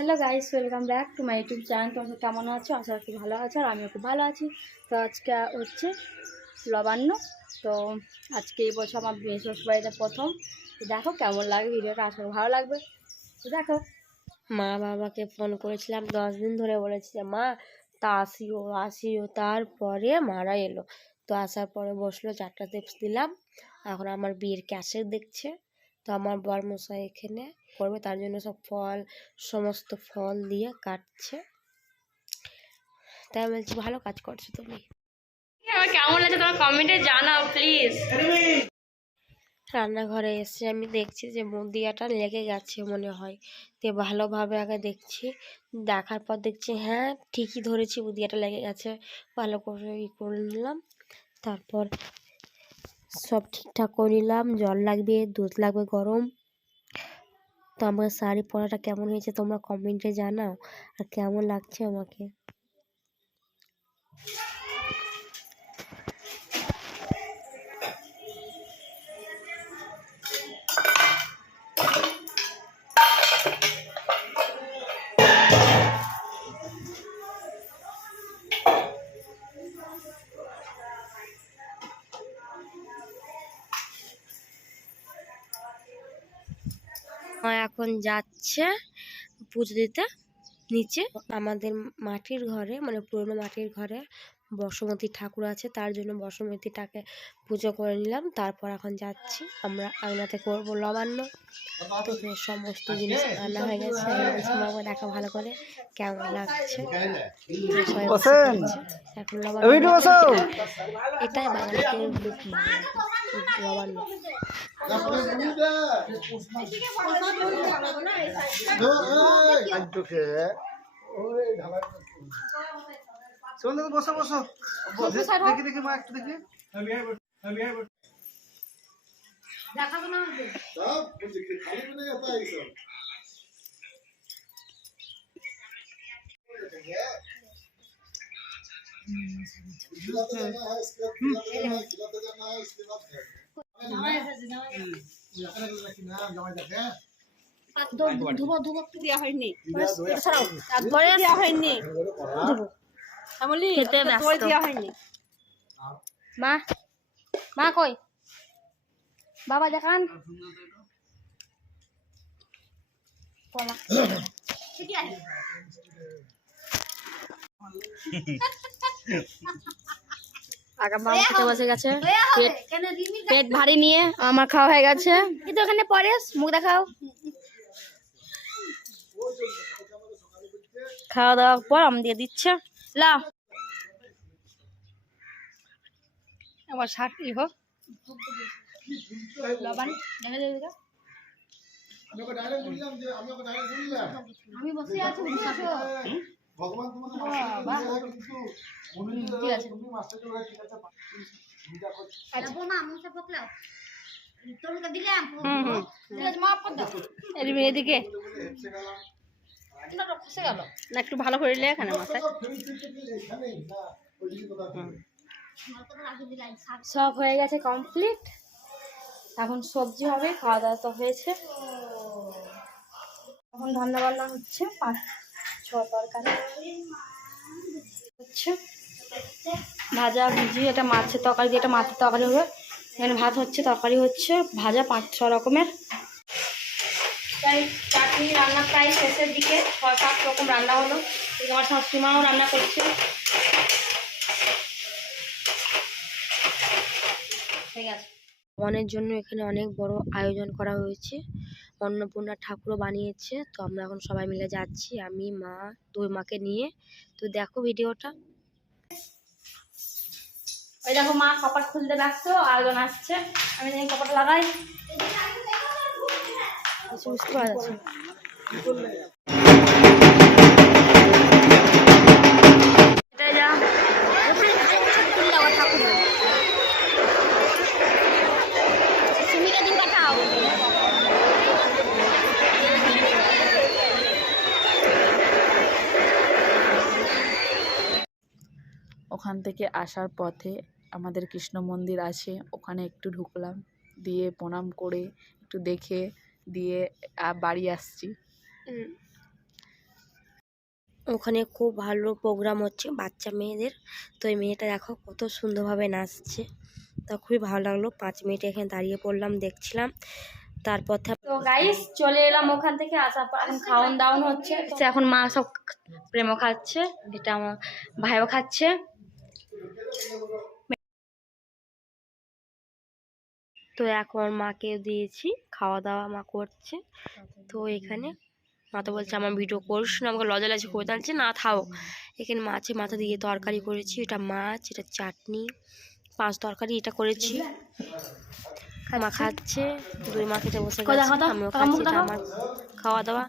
Hello guys, welcome back to my YouTube channel. তোমরা কেমন আছো? আশা করি ভালো আছো, আর আমিও খুব ভালো আছি। তো আজকে হচ্ছে নবান্ন। তো আজকে এই বছর আমার শ্বশুরবাড়িতে প্রথম। তো দেখো কেমন লাগে ভিডিওটা, আশা করি ভালো লাগবে। তো দেখো, মা বাবাকে ফোন করেছিলাম 10 দিন ধরে, বলেছি যে মা তা আসিও আসিও, তারপরে মারা এলো। তো আসার পরে বসলো, 4টা টিপস দিলাম। এখন আমার বিয়ের ক্যাসেট দেখছে। তো আমার বরমশাই এখানে করবে, তার জন্য সমস্ত ফল দিয়ে কাটছে। তাই আমি বলছি ভালো কাজ করছো তুমি। আমার কেমন লাগে তোমার কমেন্টে জানাও প্লিজ। রান্নাঘরে এসে আমি দেখছি যে মুদিয়াটা লেগে গেছে মনে হয়। তো ভালোভাবে আগে দেখছি, দেখার পর দেখছি হ্যাঁ ঠিকই ধরেছি, মুদিয়াটা লেগে গেছে। ভালো করে করে নিলাম, তারপর সব ঠিকঠাক করে নিলাম। জল লাগবে, দুধ লাগবে গরম। তো আমার শাড়ি পরাটা কেমন হয়েছে তোমরা কমেন্টে জানাও, আর কেমন লাগছে আমাকে। এখন যাচ্ছে পুজো দিতে নিচে। আমাদের মাটির ঘরে, মানে পুরনো মাটির ঘরে বসুমতী ঠাকুর আছে, তার জন্য বসুমতীটাকে পুজো করে নিলাম। তারপর এখন যাচ্ছি আমরা আংনাতে করবো নবান্ন। তো সমস্ত জিনিস আনা হয়ে গেছে। আমাকে দেখা ভালো করে কেমন লাগছে। এখন এটাই বাঙালিদের নবান্ন। বসো বসো, দেখি দেখি মা একটু দেখি। মা মা কই? বাবা দেখান। আগা মামা খেতে বসে গেছে, পেট ভারী নিয়ে। আমার খাওয়া হয়ে গেছে, কিন্তু ওখানে পরে মুখ দেখাও। খাওয়া দাওয়ার পর আম দিয়ে দিচ্ছে। লা আমার শাক হোক লবণ আমি বসে আছি। ভগবান এদিকে না একটু ভালো করে এখানে মাথায় সব হয়ে গেছে কমপ্লিট। এখন সবজি হবে, খাওয়া দাওয়া তো হয়েছে। এখন রান্না বান্না হচ্ছে, 5-6 তরকারি হচ্ছে, ভাজা ভুজি। এটা মাছের তরকারি দিয়ে, এটা মাছের তরকারি হবে। এখানে ভাত হচ্ছে, তরকারি হচ্ছে, ভাজা 5-6 রকমের। তাই চাটনি রান্না প্রায় শেষের দিকে, 6-7 রকম রান্না হলো। আমার শাশুড়িমাও রান্না করছে। ঠিক আছে, ভগবানের জন্য এখানে অনেক বড় আয়োজন করা হয়েছে। অন্নপূর্ণা ঠাকুরও বানিয়েছে। তো আমরা এখন সবাই মিলে যাচ্ছি, আমি মা, 2 মাকে নিয়ে। তো দেখো ভিডিওটা। ওই দেখো মা কপাট খুলতে ব্যস্ত, আয়োজন আসছে। আমি এই কপাট লাগাই, বুঝতে পারা যাচ্ছে। ওখান থেকে আসার পথে আমাদের কৃষ্ণ মন্দির আছে, ওখানে একটু ঢুকলাম, দিয়ে প্রণাম করে একটু দেখে দিয়ে বাড়ি আসছি। ওখানে খুব ভালো প্রোগ্রাম হচ্ছে বাচ্চা মেয়েদের। তো এই মেয়েটা দেখো কত সুন্দরভাবে নাচছে, তা খুবই ভালো লাগলো। 5 মিনিট এখানে দাঁড়িয়ে পড়লাম, দেখছিলাম। তারপর তো গাইস চলে এলাম ওখান থেকে, আসার পর এখন খাওয়ান দাওয়ান হচ্ছে। তো এখন মা সব প্রেমও খাচ্ছে, এটা আমার ভাইও খাচ্ছে। তো এখন মাকে দিয়েছি, খাওয়া দাওয়া মা করছে। তো এখানে মা তো বলছে আমার ভিডিও করিস না, আমাকে লজ্জা লাগছে করে টানছে, না থাও। এখানে মাছে মাথা দিয়ে তরকারি করেছি, এটা মাছ, এটা চাটনি, 5 তরকারি এটা করেছি। মা খাচ্ছে, 2 মা খেতে বসে গেছে, আমিও খাচ্ছি, এটা আমার খাওয়া দাওয়া।